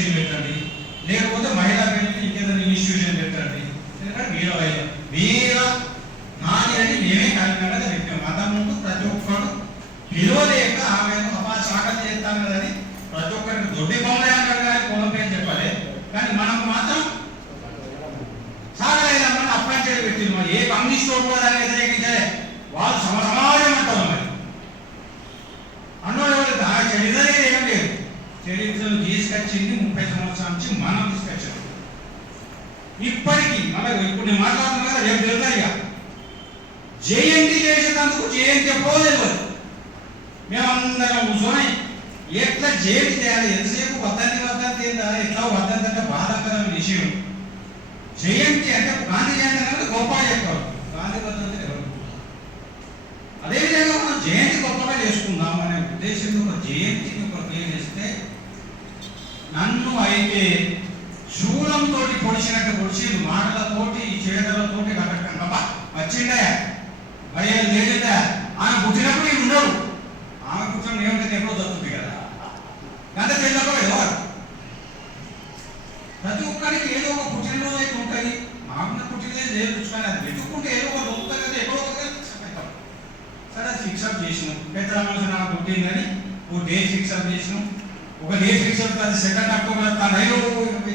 University పెట్టండి, లేకపోతే మహిళా పేరుకి ఇంకేదైనా ఇన్స్టిట్యూషన్ పెట్టండి. ఎందుకంటే వీర నాని అని మేమే కార్యక్రమంగా పెట్టాము. మతం ముందు ప్రతి ఒక్కరు పిలువలేక ఆమెను అపాశాఖలు చేస్తాను కదని ప్రతి ఒక్కరికి దొడ్డి బొమ్మలే అంటారు కానీ కులం పేరు చెప్పాలి. కానీ మనకు మాత్రం సాగలేదమ్మని అప్పాయింట్ పెట్టింది. మరి ఏ కమ్యూనిస్ట్ కూడా దాన్ని వ్యతిరేకించాలి, వాళ్ళు సమాజం అంటారు. మరి అన్నోళ్ళు చరిత్ర ఏం లేదు, చరిత్రను తీసుకొచ్చింది 30 సంవత్సరాల నుంచి మనం తీసుకొచ్చాం. ఇప్పటికీ మళ్ళీ ఇప్పుడు నేను మాట్లాడుతున్నా కదా, రేపు తెలుసా ఇక జయంతి చేసేటందుకు జయంతి పోలేదు. మేమందరం కూర్చొని ఎట్లా జయంతి చేయాలి, ఎంతసేపు వద్దంతి ఏందా, ఎట్లా వద్దంతి అంటే బాధాకరమైన విషయం. జయంతి అంటే గాంధీ జయంతి అంటే గొప్పగా చెప్పారు, గాంధీ వద్దంతి ఎవరు. అదేవిధంగా మనం జయంతి గొప్పగా చేసుకుందాం అనే ఉద్దేశంతో ఒక జయంతిని ఒక పేరు చేస్తే, నన్ను అయితే శూలంతో పొడిచినట్టు పొడిచి మాటలతోటి చేతలతోటి కట్టకుండా వచ్చిండే భయం లేదుదా. ఆమె పుట్టినప్పుడు ఇవి ఉండవు, ఆమె పుట్టినప్పుడు ఏమిటంటే ఎప్పుడో దొరుకుతుంది కదా. గంట తెలియకపో ఎవరు ప్రతి ఒక్కరికి ఏదో ఒక పుట్టినరోజు అయితే ఉంటుంది. మామూలు పుట్టినరోజు లేదు చూసుకొని అది వెతుక్కుంటే ఏదో ఒక దొరుకుతుంది కదా, ఎక్కడో ఒక సరే అది ఫిక్సప్ చేసినాం. పెద్దరామోజు నాకు పుట్టిందని ఓ డేట్ ఫిక్సప్ చేసినాం. ఒక డేట్ ఫిక్సప్ అది 2 అక్టోబర్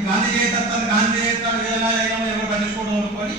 గాంధీ జయంతి గాంధీ జయంతి ఏదైనా ఎవరు పట్టించుకోవడం అనుకొని